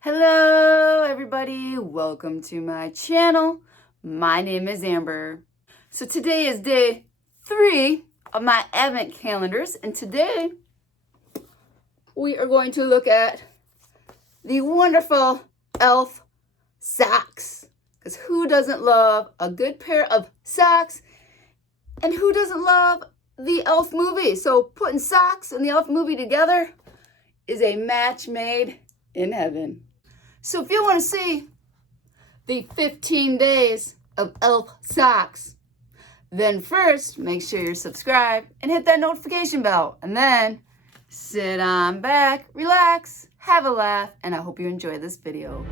Hello everybody, welcome to my channel. My name is Amber. So today is day 3 of my advent calendars, and today we are going to look at the wonderful elf socks. Because who doesn't love a good pair of socks, and who doesn't love the elf movie? So putting socks and the elf movie together is a match made in heaven. So if you want to see the 15 days of elf socks, then first make sure you're subscribed and hit that notification bell, and then sit on back, relax, have a laugh, and I hope you enjoy this video.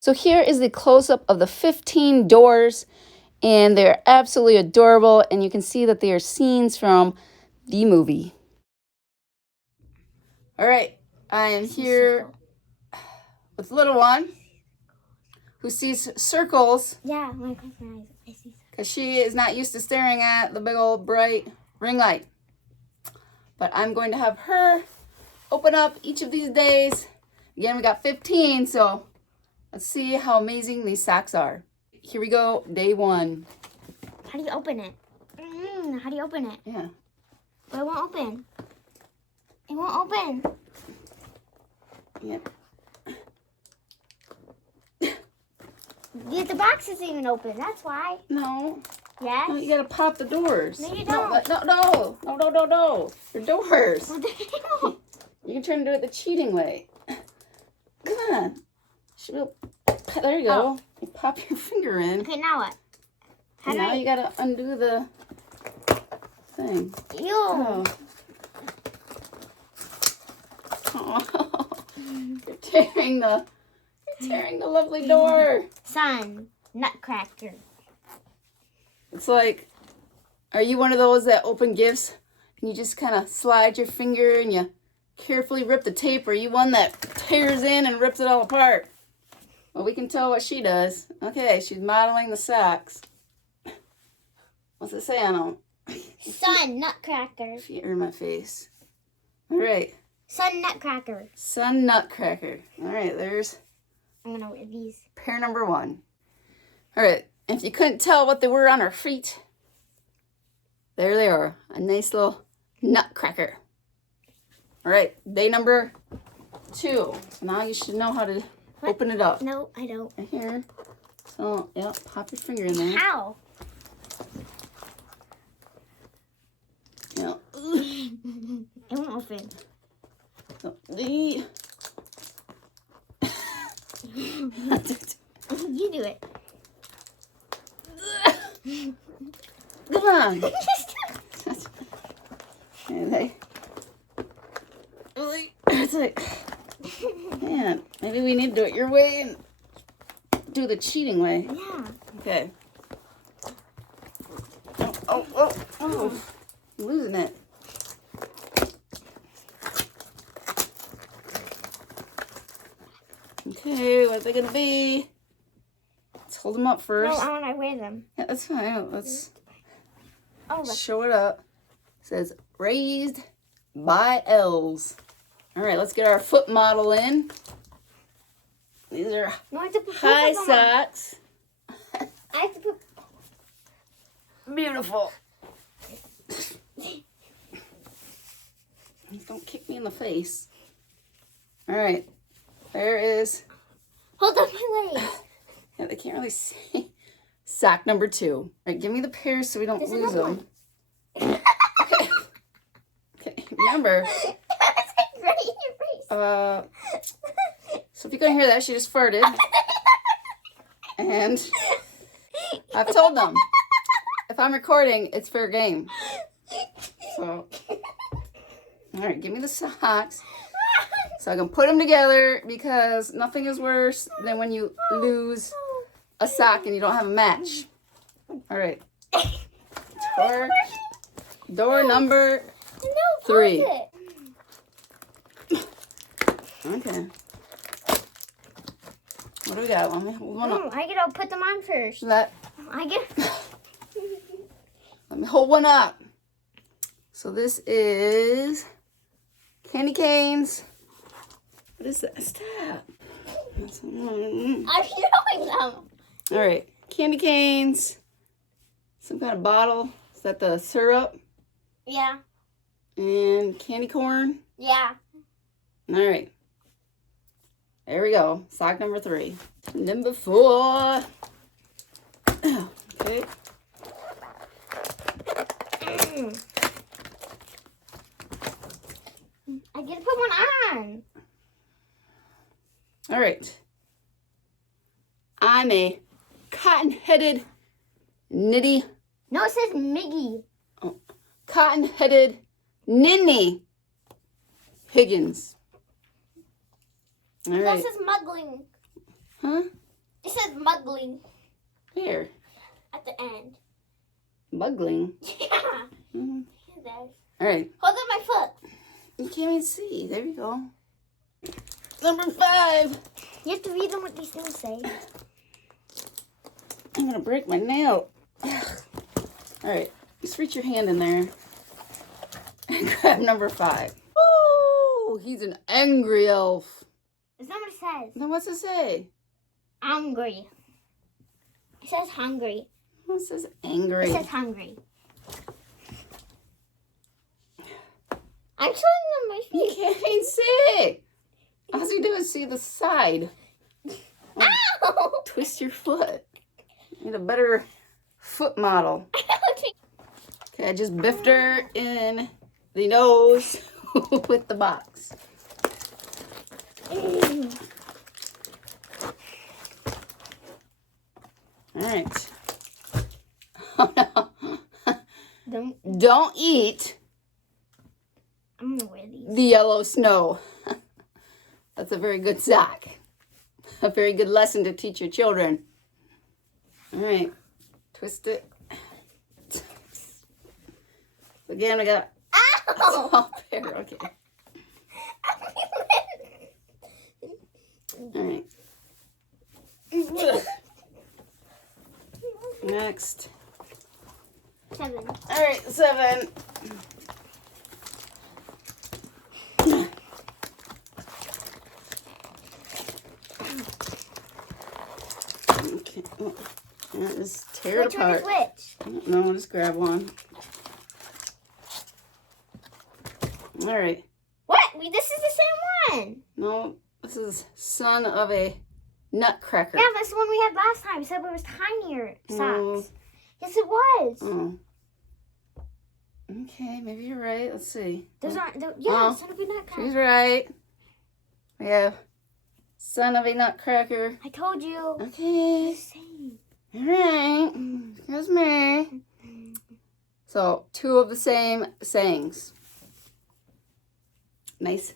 So here is the close-up of the 15 doors, and they're absolutely adorable, and you can see that they are scenes from the movie. All right, I am here with little one who sees circles. Yeah, my cousin, I see. Because she is not used to staring at the big old bright ring light. But I'm going to have her open up each of these days. Again, we got 15, so let's see how amazing these socks are. Here we go, day 1. How do you open it? How do you open it? Yeah. But it won't open. It won't open. Yep. The box isn't even open. That's why. No. Yes? No, you gotta pop the doors. No, you don't. No. Your doors. Well, You can try and do it the cheating way. Come on. There you go. Oh. You pop your finger in. okay, now what? How do Now I? you gotta undo the thing. Ew. Oh. Oh. You're tearing the lovely door. Sun. Nutcracker. It's like, are you one of those that open gifts and you just kind of slide your finger and you carefully rip the tape, or are you one that tears in and rips it all apart? Well, we can tell what she does. Okay, she's modeling the socks. What's it say on them? Sun. Nutcracker. Feet are in my face. All right. Sun. Nutcracker. Sun Nutcracker. All right, there's I'm gonna wear these. pair number 1. All right, if you couldn't tell what they were on her feet, there they are. A nice little nutcracker. All right, day number 2. Now you should know how to open it up. No, I don't. Right here. So, yeah, pop your finger in there. How? Yeah. It won't open. So, You do it. Come on. It's like, man, maybe we need to do it your way and do the cheating way. Yeah. Okay. Oh, I'm losing it. Okay, what's it gonna be? Let's hold them up No, first. I want to wear them. Yeah, that's fine. Let's Oh, look. show it up. It says raised by elves. All right, let's get our foot model in. These are No, I have to put high both of them on. socks. I have to put. Beautiful. Don't kick me in the face. All right, there is. Hold on my legs. Yeah, they can't really see. Sock number 2. All right, give me the pairs so we don't There's lose another them. Okay, remember. It's like right in your face. So if you couldn't hear that, she just farted. And I've told them, if I'm recording, it's fair game. So, all right, give me the socks so I can put them together, because nothing is worse than when you lose a sock and you don't have a match. All right. Door number 3. Okay. What do we got? Let me hold one up. I gotta put them on first. Let me hold one up. So this is candy canes. What is that? Stop. I'm showing them. All right, candy canes. Some kind of bottle. Is that the syrup? Yeah. And candy corn. Yeah. All right. There we go. Sock number 3. Number 4. Okay. I get to put one on. All right. I'm a cotton-headed nitty. No, it says Miggy. Oh, cotton-headed ninny Higgins. All right. That says muggling. Huh? It says muggling There. at the end. Muggling. Yeah. Mm-hmm. There. All right. Hold up my foot. You can't even see. There you go. Number 5. You have to read them what these things say. I'm going to break my nail. All right. Just reach your hand in there and grab number 5. Oh, he's an angry elf. It's not what it says. Then what's it say? Hungry. It says hungry. It says angry. It says hungry. I'm showing them my You feet. can't even see. All you do is see the side. Ow! Twist your foot. You need a better foot model. Okay, I just biffed her in the nose with the box. All right. Oh, no. Don't eat I'm gonna wear these. the yellow snow. That's a very good sock. A very good lesson to teach your children. All right. Twist it. Again, we got Ow! all pair. Okay. All right. Next. 7. All right, 7. Okay. Oh, yeah, just tear it Which one apart. is which? I don't know. Just grab one. All right. What? This is the same one. No, this is son of a nutcracker. Yeah, that's the one we had last time. You said it was tinier socks. No. Yes, it was. Oh. Okay, maybe you're right. Let's see. Those aren't. Yeah, Oh, son of a nutcracker. She's right. We have son of a nutcracker. I told you. Okay. The same. All right. Here's me. So, 2 of the same sayings. Nice,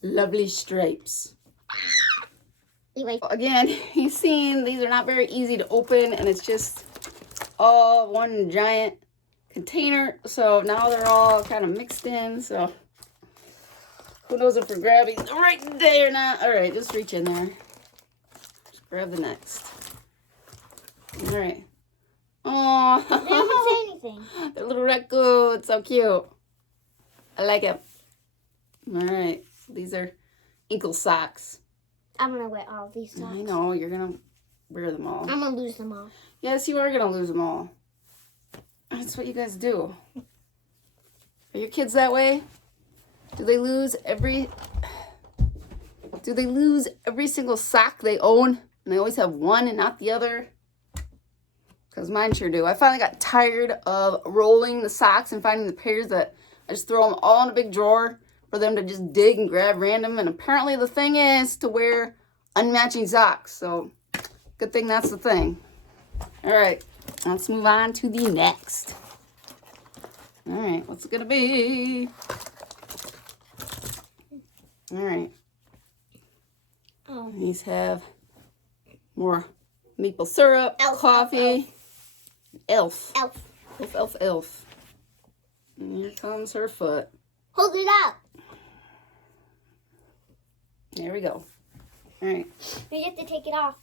lovely stripes. Anyway. Again, you've seen these are not very easy to open, and it's just all one giant container. So now they're all kind of mixed in. So who knows if we're grabbing the right day or not? All right, just reach in there. Just grab the next. All right. Oh, They didn't say anything. the little raccoon, so cute. I like it. All right, so these are ankle socks. I'm gonna wear all these socks. I know you're gonna wear them all. I'm gonna lose them all. Yes, you are gonna lose them all. That's what you guys do. Are your kids that way? Do they lose every single sock they own? And they always have one and not the other? Because mine sure do. I finally got tired of rolling the socks and finding the pairs that I just throw them all in a big drawer for them to just dig and grab random. And apparently the thing is to wear unmatching socks. So good thing that's the thing. All right, let's move on to the next. All right, what's it gonna be? All right. Oh. These have more maple syrup, Elf, coffee. Elf. Elf. Elf, elf, elf. And here comes her foot. Hold it up. There we go. All right. You have to take it off.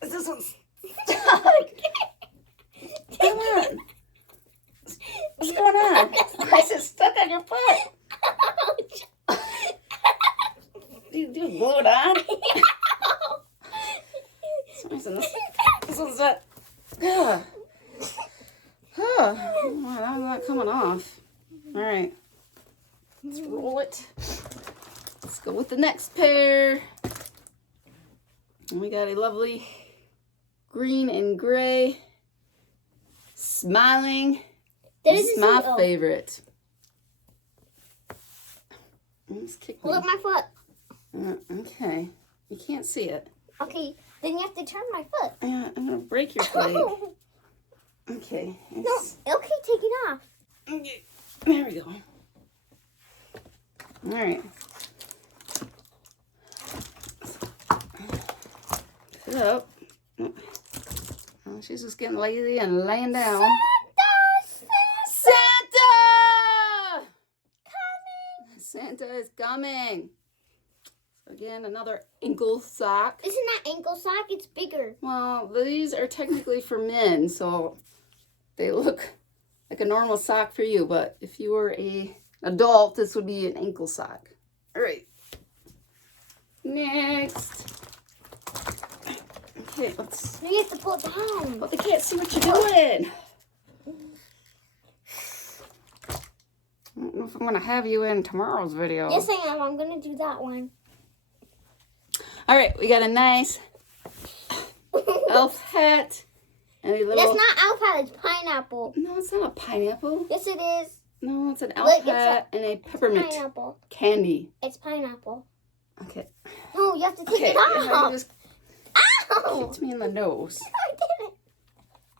This one's stuck. Come on. What's going on? Why is it stuck on your foot? Do you blow it on? This one's not. I'm not coming off. All right. Let's roll it. Let's go with the next pair. And we got a lovely green and gray. Smiling. This is my favorite. Hold up my foot. Okay. You can't see it. Okay, then you have to turn my foot. Yeah, I'm going to break your leg. Okay. No, okay, take it off. Okay. There we go. All right. Pick it up. Oh, she's just getting lazy and laying down. Santa! Coming! Santa is coming. So again, another ankle sock. Isn't that ankle sock? It's bigger. Well, these are technically for men, so they look like a normal sock for you. But if you were an adult, this would be an ankle sock. All right. Next. Okay, let's. You have to pull it down. But they can't see what you're doing. I don't know if I'm going to have you in tomorrow's video. Yes, I am. I'm going to do that one. All right, we got a nice elf hat. And a little... That's not elf hat. It's pineapple. No, it's not a pineapple. Yes, it is. No, it's an elf hat and a peppermint pineapple. Candy. It's pineapple. Okay. No, you have to take it off. Just Ow! hits me in the nose. I did it.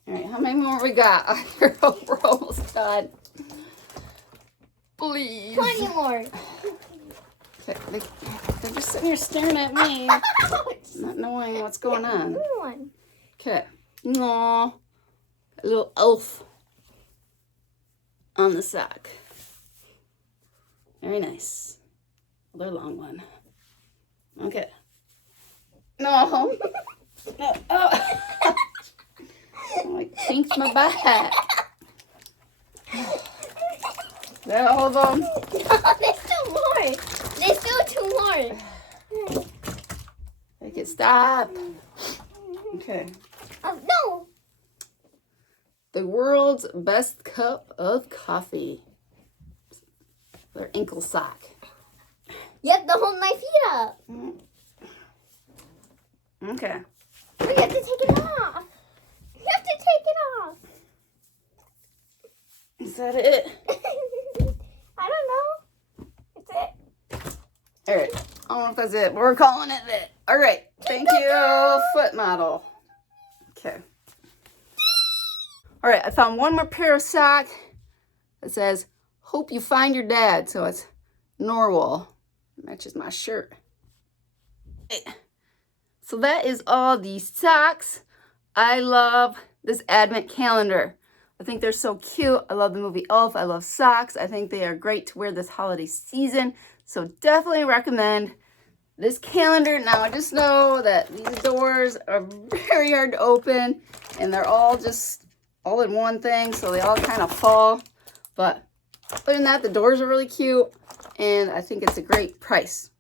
All right, how many more we got? We're almost done. Please. 20 more. Okay, they're just sitting here staring at me, not knowing what's going on. One. Okay. Aww. A little elf on the sock. Very nice. Another long one. Okay. No. No. Oh. Oh, I kinked my back. There, hold on. There's still more. There's still 2 more. Make it stop. Okay. Oh, no. The world's best cup of coffee. Their ankle sock. You have to hold my feet up. Okay. You have to take it off. You have to take it off. Is that it? I don't know. It's it. All right. I don't know if that's it, but we're calling it it. All right. Thank you, foot model. Okay. All right. I found one more pair of socks that says, "Hope you find your dad." So it's Norwal. Matches my shirt. So that is all the socks. I love this advent calendar. I think they're so cute. I love the movie Elf. I love socks. I think they are great to wear this holiday season. So definitely recommend this calendar. Now I just know that these doors are very hard to open and they're all just all in one thing. So they all kind of fall. But other than that, the doors are really cute and I think it's a great price.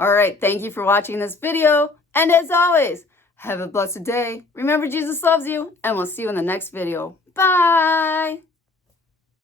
All right. Thank you for watching this video. And as always, have a blessed day. Remember, Jesus loves you and we'll see you in the next video. Bye.